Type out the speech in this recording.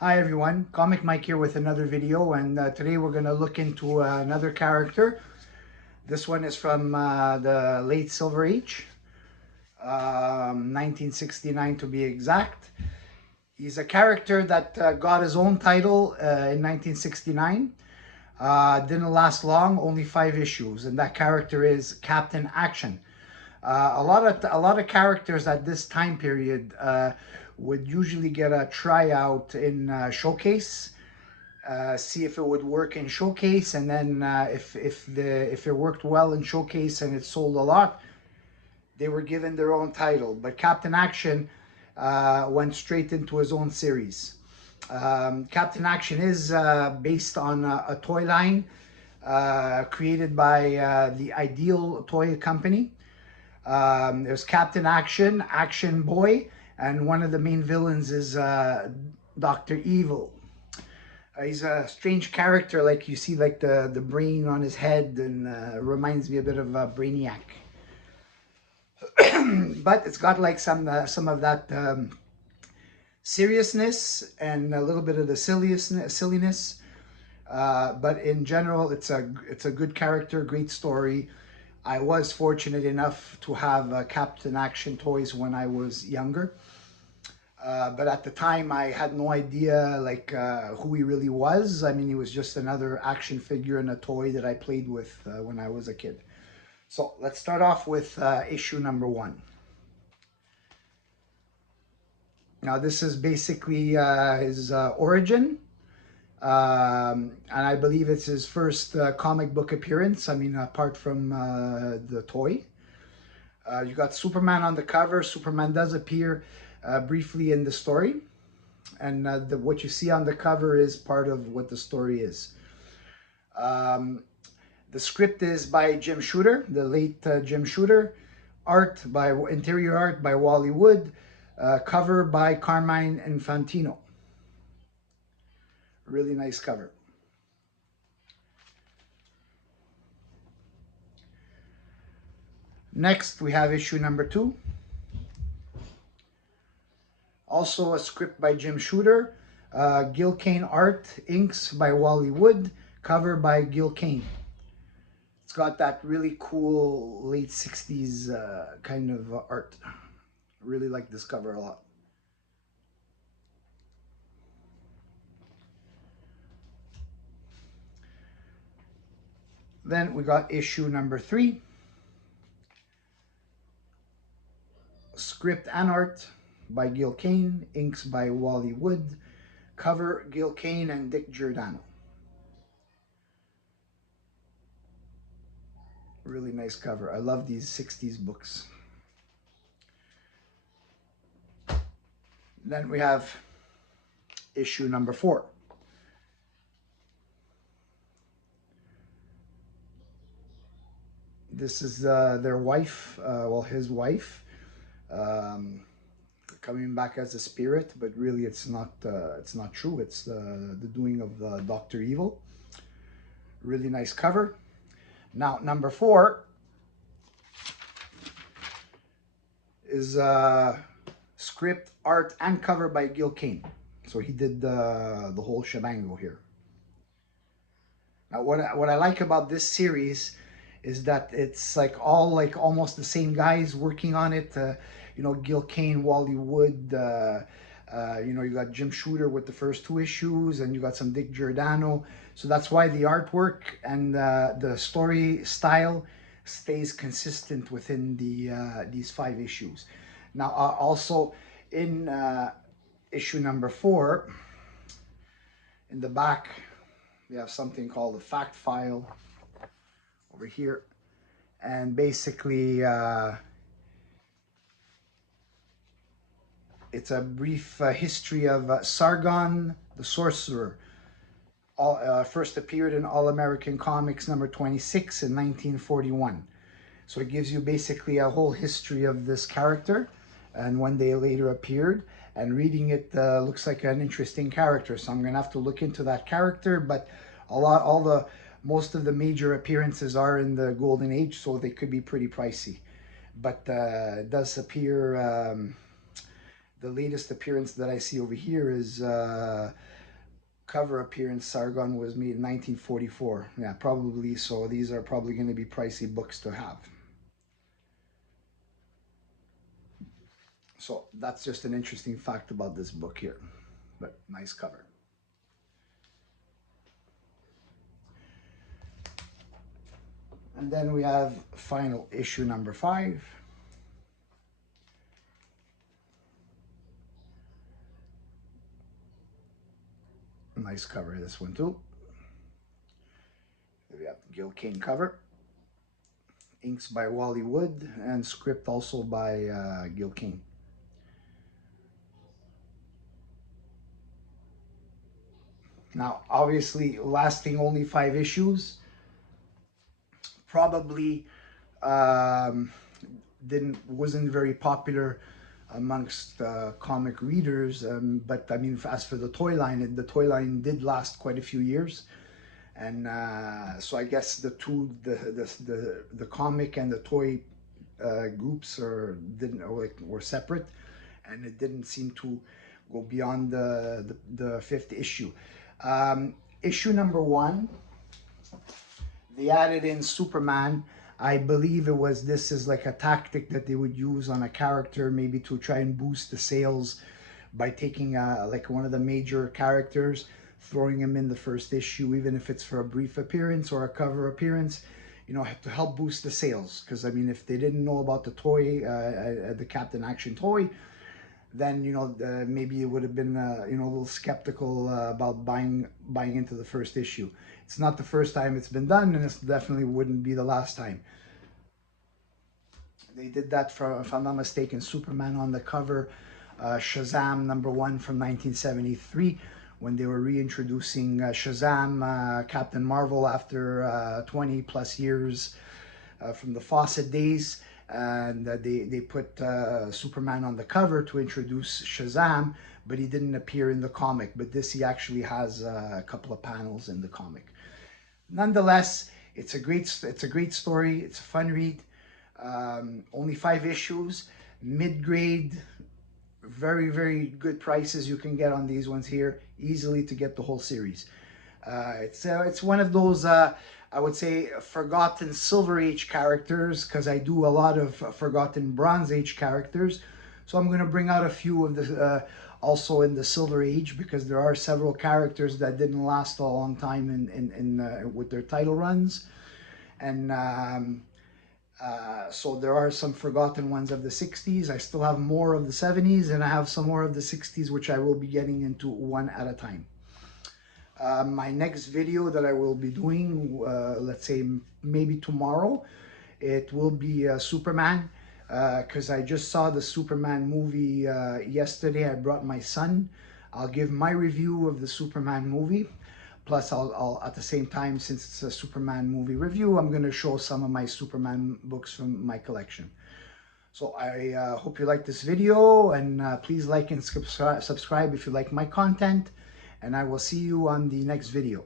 Hi everyone, Comic Mike here with another video, and today we're going to look into another character. This one is from the late Silver Age, 1969 to be exact. He's a character that got his own title in 1969. Didn't last long, only 5 issues, and that character is Captain Action. A lot of characters at this time period would usually get a tryout in Showcase, see if it would work in Showcase, and then if it worked well in Showcase and it sold a lot, they were given their own title. But Captain Action went straight into his own series. Captain Action is based on a toy line created by the Ideal Toy Company. There's Captain Action, Action Boy, and one of the main villains is Dr. Evil. He's a strange character, like you see like the brain on his head, and reminds me a bit of Brainiac. But it's got like some of that seriousness and a little bit of the silliness. But in general, it's a good character, great story. I was fortunate enough to have Captain Action toys when I was younger. But at the time, I had no idea like who he really was. I mean, he was just another action figure and a toy that I played with when I was a kid. So let's start off with issue number 1. Now, this is basically his origin. And I believe it's his first comic book appearance. I mean, apart from the toy. You got Superman on the cover. Superman does appear briefly in the story. And what you see on the cover is part of what the story is. The script is by Jim Shooter, the late Jim Shooter. Interior art by Wally Wood. Cover by Carmine Infantino. Really nice cover. Next, we have issue number 2. Also a script by Jim Shooter. Gil Kane art, inks by Wally Wood, cover by Gil Kane. It's got that really cool late 60s kind of art. Really like this cover a lot. Then we got issue number 3. Script and art by Gil Kane, inks by Wally Wood, cover Gil Kane and Dick Giordano. Really nice cover. I love these 60s books. Then we have issue number 4. This is their wife, his wife, coming back as a spirit, but really it's not true. It's the doing of Dr. Evil. Really nice cover. Now, number 4 is script, art, and cover by Gil Kane. So he did the whole shebango here. Now, what I like about this series is that it's like almost the same guys working on it. You know, Gil Kane, Wally Wood. You know, you got Jim Shooter with the first 2 issues, and you got some Dick Giordano. So that's why the artwork and the story style stays consistent within these 5 issues. Now, also in issue number 4, in the back, we have something called the fact file over here, and basically it's a brief history of Sargon the Sorcerer. First appeared in All American Comics number 26 in 1941. So it gives you basically a whole history of this character and when they later appeared. And reading it looks like an interesting character. So I'm gonna have to look into that character. But most of the major appearances are in the Golden Age, so they could be pretty pricey. But it does appear The latest appearance that I see over here is cover appearance. Sargon was made in 1944. Yeah, probably. So these are probably going to be pricey books to have. So that's just an interesting fact about this book here. But nice cover. And then we have final issue number 5. Nice cover, this one too. We have the Kane cover. Inks by Wally Wood and script also by Kane. Now, obviously, lasting only 5 issues. Probably wasn't very popular amongst comic readers, but I mean, as for the toy line, the toy line did last quite a few years, and so I guess the comic and the toy groups were separate, and it didn't seem to go beyond the 5th issue. Issue number 1. They added in Superman. I believe this is like a tactic that they would use on a character, maybe to try and boost the sales by taking like one of the major characters, throwing him in the first issue, even if it's for a brief appearance or a cover appearance, you know, to help boost the sales. Because I mean, if they didn't know about the toy, the Captain Action toy, then you know maybe it would have been you know, a little skeptical about buying into the first issue. It's not the first time it's been done, and it definitely wouldn't be the last time. They did that for, if I'm not mistaken, Superman on the cover, Shazam #1 from 1973, when they were reintroducing Shazam, Captain Marvel, after 20 plus years from the Fawcett days. And they put Superman on the cover to introduce Shazam, but he didn't appear in the comic. But he actually has a couple of panels in the comic. Nonetheless, it's a great story. It's a fun read. Only 5 issues, mid-grade, very, very good prices you can get on these ones here, easily to get the whole series. It's one of those I would say forgotten Silver Age characters, because I do a lot of forgotten Bronze Age characters. So I'm going to bring out a few of the also in the Silver Age, because there are several characters that didn't last a long time in with their title runs, and so there are some forgotten ones of the 60s. I still have more of the 70s, and I have some more of the 60s, which I will be getting into one at a time. My next video that I will be doing, let's say maybe tomorrow, it will be Superman, because I just saw the Superman movie yesterday. I brought my son. I'll give my review of the Superman movie. Plus, I'll at the same time, since it's a Superman movie review, I'm going to show some of my Superman books from my collection. So I hope you like this video, and please like and subscribe if you like my content. And I will see you on the next video.